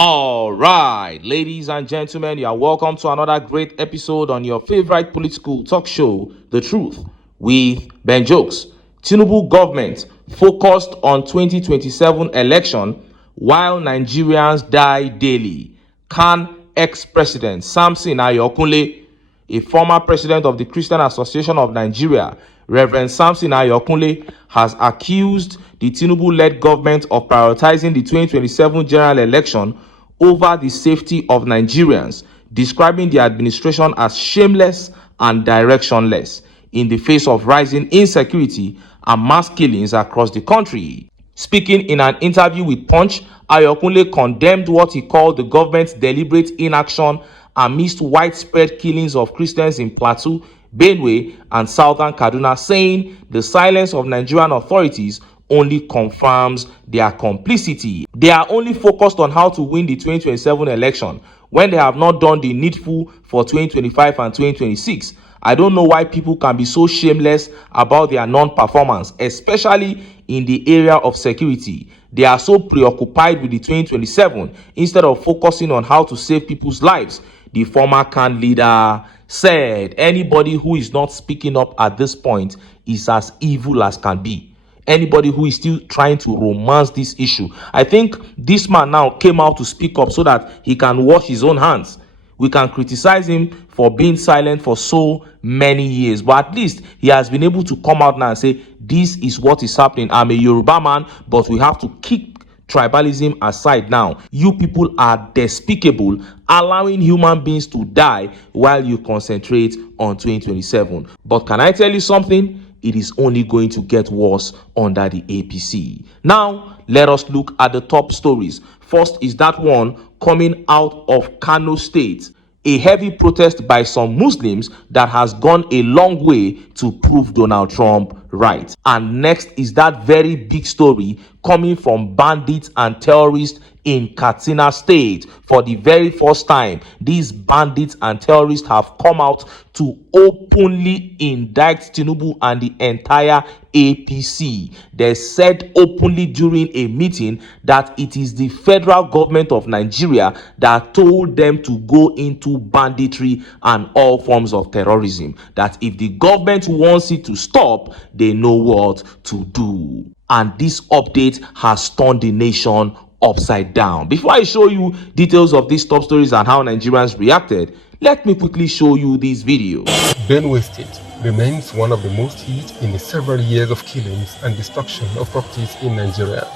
All right, ladies and gentlemen, you are welcome to another great episode on your favorite political talk show, The Truth, with Ben Jokes. Tinubu government focused on 2027 election while Nigerians die daily. Can ex-president Samson Ayokunle, a former president of the Christian Association of Nigeria, Reverend Samson Ayokunle, has accused the Tinubu-led government of prioritizing the 2027 general election over the safety of Nigerians, describing the administration as shameless and directionless in the face of rising insecurity and mass killings across the country. Speaking in an interview with Punch, Ayokunle condemned what he called the government's deliberate inaction amidst widespread killings of Christians in Plateau, Benue, and southern Kaduna, saying the silence of Nigerian authorities only confirms their complicity. They are only focused on how to win the 2027 election when they have not done the needful for 2025 and 2026. I don't know why people can be so shameless about their non-performance, especially in the area of security. They are so preoccupied with the 2027 instead of focusing on how to save people's lives, the former CAN leader said. Anybody who is not speaking up at this point is as evil as can be. Anybody who is still trying to romance this issue. I think this man now came out to speak up so that he can wash his own hands. We can criticize him for being silent for so many years, but at least he has been able to come out now and say, this is what is happening. I'm a Yoruba man, but we have to keep tribalism aside now. You people are despicable, allowing human beings to die while you concentrate on 2027. But can I tell you something? It is only going to get worse under the APC. Now, let us look at the top stories. First is that one coming out of Kano State, a heavy protest by some Muslims that has gone a long way to prove Donald Trump right. And next is that very big story coming from bandits and terrorists in Katsina State. For the very first time, these bandits and terrorists have come out to openly indict Tinubu and the entire APC. They said openly during a meeting that it is the federal government of Nigeria that told them to go into banditry and all forms of terrorism. That if the government wants it to stop, they know what to do. And this update has turned the nation upside down. Before I show you details of these top stories and how Nigerians reacted, let me quickly show you this video. Benue State remains one of the most hit in the several years of killings and destruction of properties in Nigeria.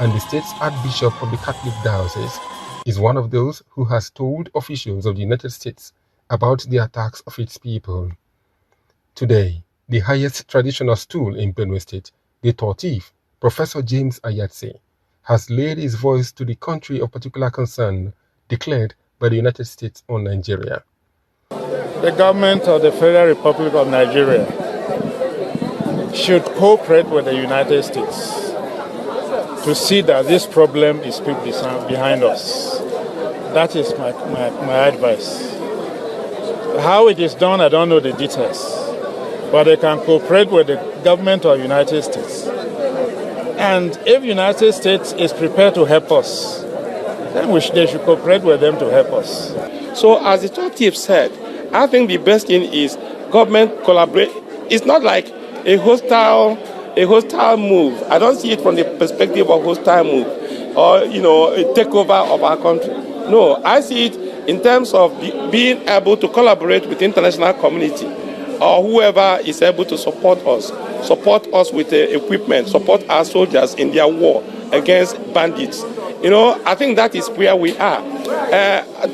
And the state's Archbishop of the Catholic Diocese is one of those who has told officials of the United States about the attacks of its people. Today, the highest traditional stool in Benue State, the Tortif, Professor James Ayatse, has laid his voice to the country of particular concern declared by the United States on Nigeria. The government of the Federal Republic of Nigeria should cooperate with the United States to see that this problem is put behind us. That is my advice. How it is done, I don't know the details. But they can cooperate with the government of the United States. And if the United States is prepared to help us, then they should cooperate with them to help us. So as the top chief said, I think the best thing is government collaborate. It's not like a hostile move. I don't see it from the perspective of hostile move or a takeover of our country. No, I see it in terms of being able to collaborate with the international community or whoever is able to support us with equipment, support our soldiers in their war against bandits. I think that is where we are.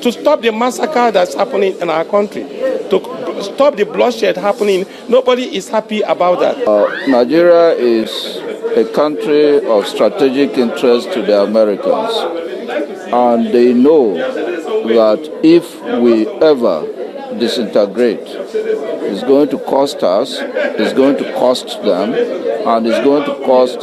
To stop the massacre that's happening in our country, to stop the bloodshed happening, nobody is happy about that. Nigeria is a country of strategic interest to the Americans. And they know that if we ever disintegrate, it's going to cost us, it's going to cost them, and it's going to cost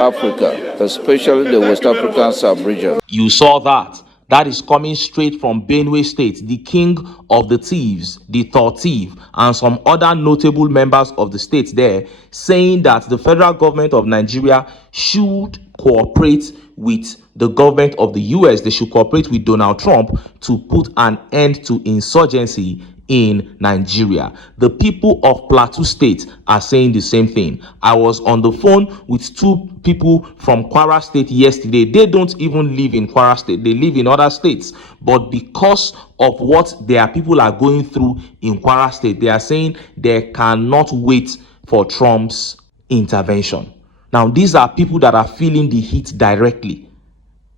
Africa, especially the West African sub-region. You saw that. That is coming straight from Benue State, the king of the thieves, the third thief, and some other notable members of the state there, saying that the federal government of Nigeria should cooperate with the government of the US. They should cooperate with Donald Trump to put an end to insurgency in Nigeria. The people of Plateau State are saying the same thing. I was on the phone with two people from Kwara State yesterday. They don't even live in Kwara State, they live in other states, but because of what their people are going through in Kwara State, they are saying they cannot wait for Trump's intervention. Now, these are people that are feeling the heat directly.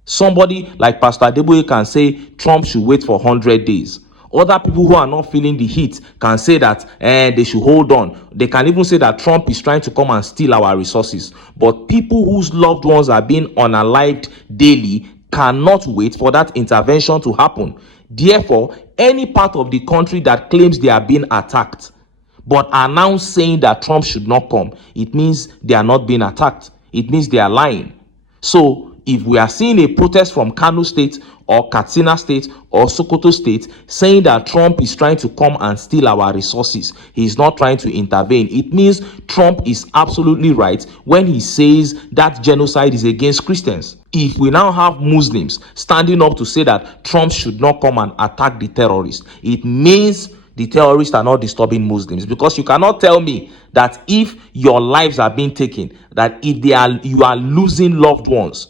Somebody like Pastor Adeboye can say Trump should wait for 100 days. Other people who are not feeling the heat can say that they should hold on. They can even say that Trump is trying to come and steal our resources. But people whose loved ones are being unalived daily cannot wait for that intervention to happen. Therefore, any part of the country that claims they are being attacked but are now saying that Trump should not come, it means they are not being attacked. It means they are lying. So if we are seeing a protest from Kano State or Katsina State or Sokoto State saying that Trump is trying to come and steal our resources, he is not trying to intervene, it means Trump is absolutely right when he says that genocide is against Christians. If we now have Muslims standing up to say that Trump should not come and attack the terrorists, it means the terrorists are not disturbing Muslims, because you cannot tell me that if your lives are being taken, that if you are losing loved ones,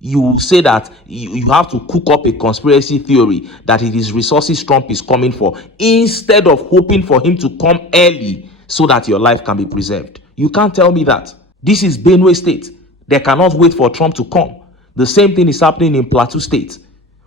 you say that you have to cook up a conspiracy theory that it is resources Trump is coming for, instead of hoping for him to come early so that your life can be preserved. You can't tell me that. This is Benue State. They cannot wait for Trump to come. The same thing is happening in Plateau State.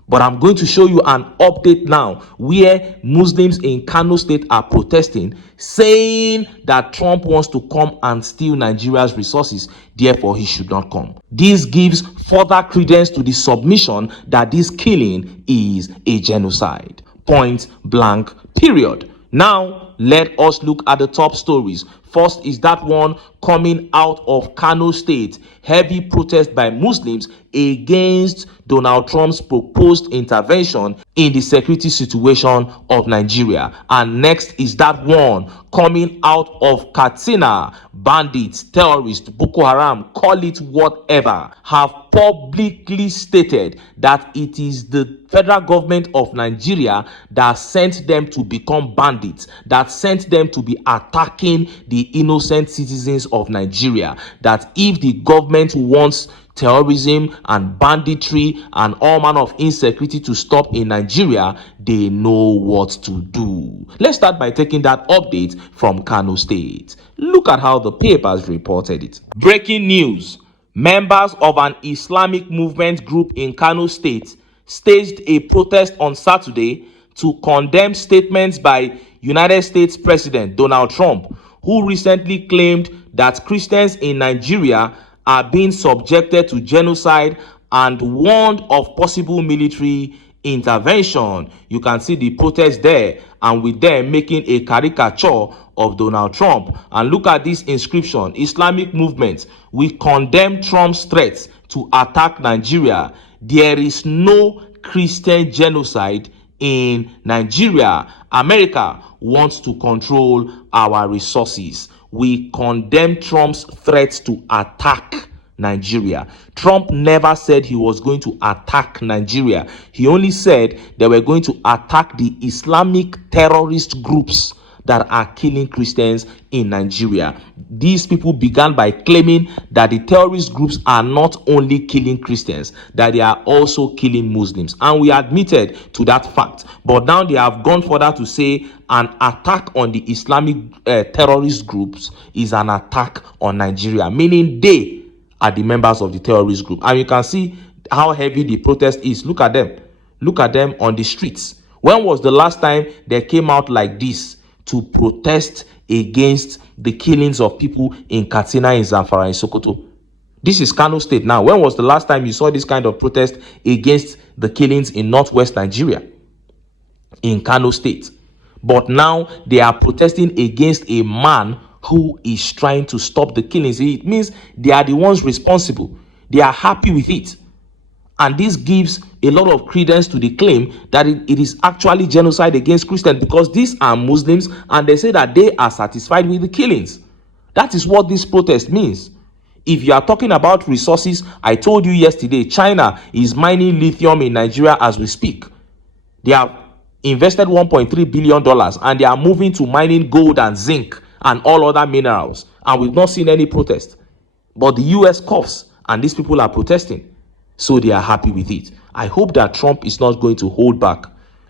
But I'm going to show you an update now where Muslims in Kano State are protesting, saying that Trump wants to come and steal Nigeria's resources, therefore he should not come. This gives further credence to the submission that this killing is a genocide. Point blank, period. Now, let us look at the top stories. First is that one coming out of Kano State. Heavy protest by Muslims against Donald Trump's proposed intervention in the security situation of Nigeria. And next is that one coming out of Katsina. Bandits, terrorists, Boko Haram, call it whatever, have publicly stated that it is the federal government of Nigeria that sent them to become bandits, that sent them to be attacking the innocent citizens of Nigeria. That if the government wants terrorism and banditry and all manner of insecurity to stop in Nigeria, they know what to do. Let's start by taking that update from Kano State. Look at how the papers reported it. Breaking news. Members of an Islamic movement group in Kano State staged a protest on Saturday to condemn statements by United States President Donald Trump, who recently claimed that Christians in Nigeria are being subjected to genocide and warned of possible military intervention. You can see the protest there, and with them making a caricature of Donald Trump. And look at this inscription: Islamic movement, we condemn Trump's threats to attack Nigeria. There is no Christian genocide in Nigeria. America wants to control our resources. We condemn Trump's threats to attack Nigeria. Trump never said he was going to attack Nigeria. He only said they were going to attack the Islamic terrorist groups that are killing Christians in Nigeria. These people began by claiming that the terrorist groups are not only killing Christians, that they are also killing Muslims. And we admitted to that fact. But now they have gone further to say an attack on the Islamic terrorist groups is an attack on Nigeria, meaning they are the members of the terrorist group. And you can see how heavy the protest is. Look at them. Look at them on the streets. When was the last time they came out like this to protest against the killings of people in Katsina, in Zamfara, in Sokoto? This is Kano State now. When was the last time you saw this kind of protest against the killings in northwest Nigeria, in Kano State? But now they are protesting against a man who is trying to stop the killings. It means they are the ones responsible. They are happy with it. And this gives a lot of credence to the claim that it is actually genocide against Christians, because these are Muslims and they say that they are satisfied with the killings. That is what this protest means. If you are talking about resources, I told you yesterday, China is mining lithium in Nigeria as we speak. They have invested $1.3 billion and they are moving to mining gold and zinc and all other minerals. And we've not seen any protest. But the US coughs and these people are protesting. So they are happy with it. I hope that Trump is not going to hold back.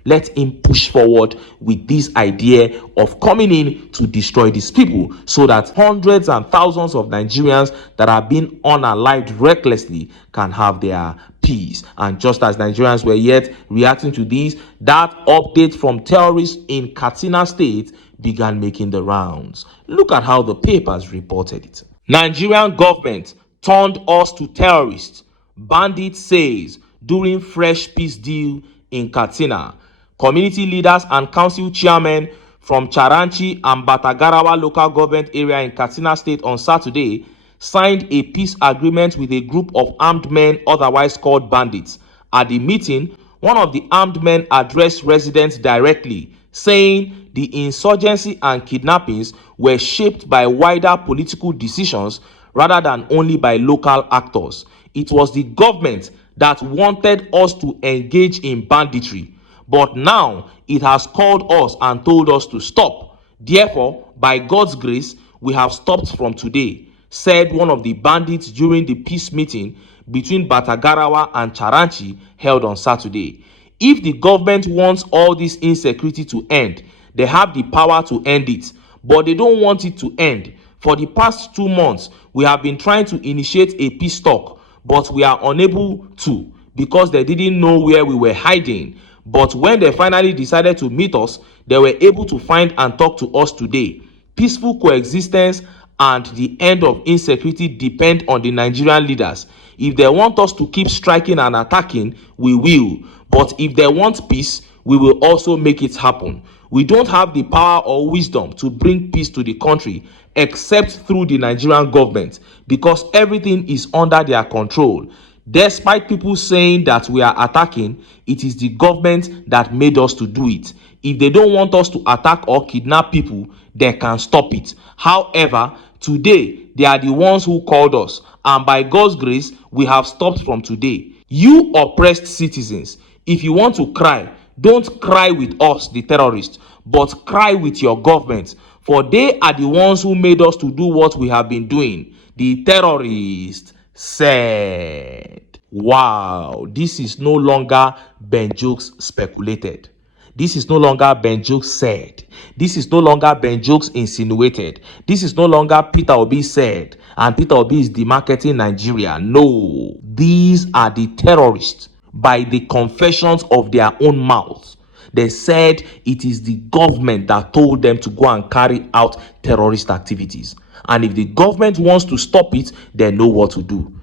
Let him push forward with this idea of coming in to destroy these people, so that hundreds and thousands of Nigerians that are being unalived recklessly can have their peace. And just as Nigerians were yet reacting to this, that update from terrorists in Katsina state began making the rounds. Look at how the papers reported it. Nigerian government turned us to terrorists, Bandit says during fresh peace deal in Katsina. Community leaders and council chairmen from Charanchi and Batagarawa local government area in Katsina state on Saturday signed a peace agreement with a group of armed men otherwise called bandits. At the meeting, one of the armed men addressed residents directly, saying the insurgency and kidnappings were shaped by wider political decisions rather than only by local actors. It was the government that wanted us to engage in banditry, but now it has called us and told us to stop. Therefore, by God's grace, we have stopped from today, said one of the bandits during the peace meeting between Batagarawa and Charanchi held on Saturday. If the government wants all this insecurity to end, they have the power to end it, but they don't want it to end. For the past 2 months, we have been trying to initiate a peace talk, but we are unable to because they didn't know where we were hiding. But when they finally decided to meet us, they were able to find and talk to us today. Peaceful coexistence and the end of insecurity depend on the Nigerian leaders. If they want us to keep striking and attacking, we will. But if they want peace, we will also make it happen. We don't have the power or wisdom to bring peace to the country except through the Nigerian government, because everything is under their control. Despite people saying that we are attacking, it is the government that made us to do it. If they don't want us to attack or kidnap people, they can stop it. However, today, they are the ones who called us, and by God's grace, we have stopped from today. You oppressed citizens, if you want to cry, don't cry with us, the terrorists, but cry with your government, for they are the ones who made us to do what we have been doing. The terrorists said. Wow, this is no longer Ben Jokes speculated. This is no longer Ben Jokes said. This is no longer Ben Jokes insinuated. This is no longer Peter Obi said, and Peter Obi is demarketing Nigeria. No, these are the terrorists by the confessions of their own mouths. They said it is the government that told them to go and carry out terrorist activities. And if the government wants to stop it, they know what to do.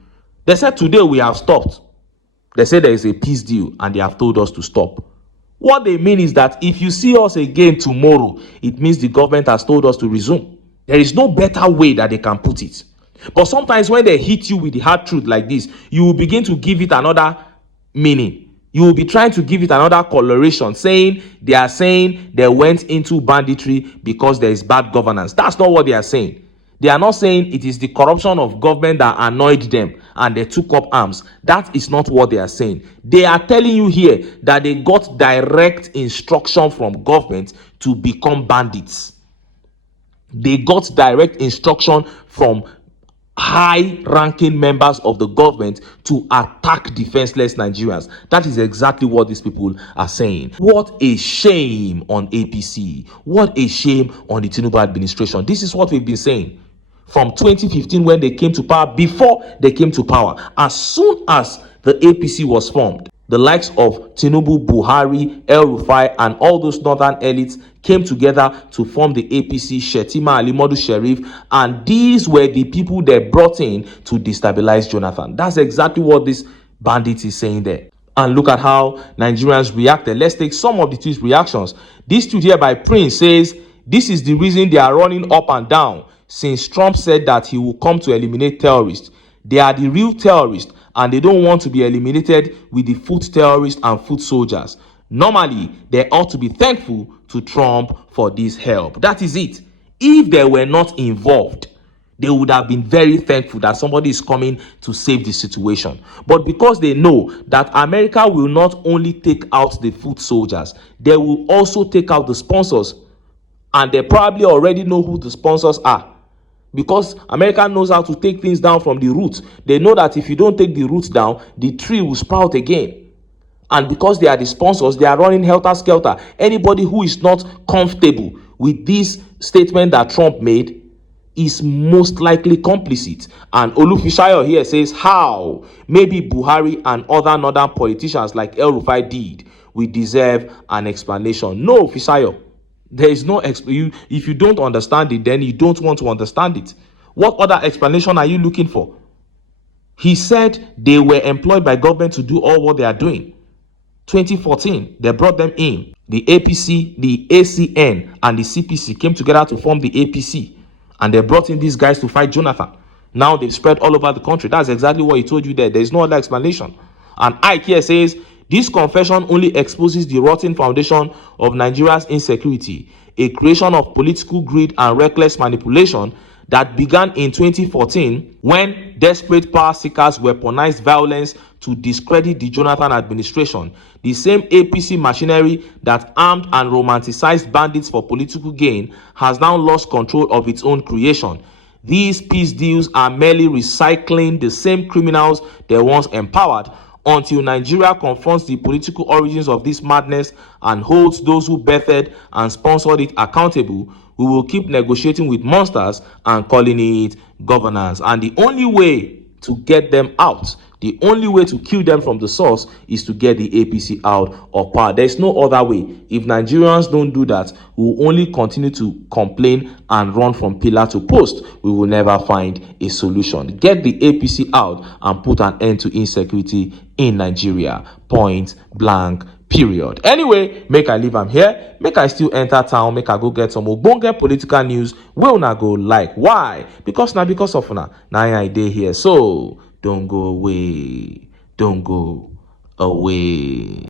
They said today we have stopped. They said there is a peace deal and they have told us to stop. What they mean is that if you see us again tomorrow, it means the government has told us to resume. There is no better way that they can put it. But sometimes when they hit you with the hard truth like this, you will begin to give it another meaning. You will be trying to give it another coloration, saying they went into banditry because there is bad governance. That's not what they are saying. They are not saying it is the corruption of government that annoyed them and they took up arms. That is not what they are saying. They are telling you here that they got direct instruction from government to become bandits. They got direct instruction from high-ranking members of the government to attack defenseless Nigerians. That is exactly what these people are saying. What a shame on APC. What a shame on the Tinubu administration. This is what we've been saying from 2015 when they came to power. Before they came to power, as soon as the APC was formed, the likes of Tinubu, Buhari, El Rufai, and all those northern elites came together to form the APC, Shetima, Alimodu Sheriff, and these were the people they brought in to destabilize Jonathan. That's exactly what this bandit is saying there. And look at how Nigerians reacted. Let's take some of these reactions. This tweet here by Prince says, this is the reason they are running up and down since Trump said that he will come to eliminate terrorists. They are the real terrorists, and they don't want to be eliminated with the foot terrorists and foot soldiers. Normally, they ought to be thankful to Trump for this help. That is it. If they were not involved, they would have been very thankful that somebody is coming to save the situation. But because they know that America will not only take out the foot soldiers, they will also take out the sponsors. And they probably already know who the sponsors are. Because America knows how to take things down from the roots. They know that if you don't take the roots down, the tree will sprout again. And because they are the sponsors, they are running helter-skelter. Anybody who is not comfortable with this statement that Trump made is most likely complicit. And Olufisayo here says, how? Maybe Buhari and other northern politicians like El Rufai did. We deserve an explanation. No, Fisayo. There is no if you don't understand it, then you don't want to understand it. What other explanation are you looking for? He said they were employed by government to do all what they are doing. 2014, they brought them in. The APC, the ACN, and the CPC came together to form the APC. And they brought in these guys to fight Jonathan. Now they've spread all over the country. That's exactly what he told you there. There is no other explanation. And Ike here says, this confession only exposes the rotten foundation of Nigeria's insecurity, a creation of political greed and reckless manipulation that began in 2014 when desperate power seekers weaponized violence to discredit the Jonathan administration. The same APC machinery that armed and romanticized bandits for political gain has now lost control of its own creation. These peace deals are merely recycling the same criminals they once empowered. Until Nigeria confronts the political origins of this madness and holds those who birthed and sponsored it accountable, we will keep negotiating with monsters and calling it governance. And the only way to get them out, the only way to kill them from the source, is to get the APC out of power. There's no other way. If Nigerians don't do that, we will only continue to complain and run from pillar to post. We will never find a solution. Get the APC out and put an end to insecurity in Nigeria. Point blank. Period. Anyway, make I leave am here. Make I still enter town. Make I go get some ogbonge political news. Will not go like. Why? Because now because of now I dey here. So don't go away. Don't go away.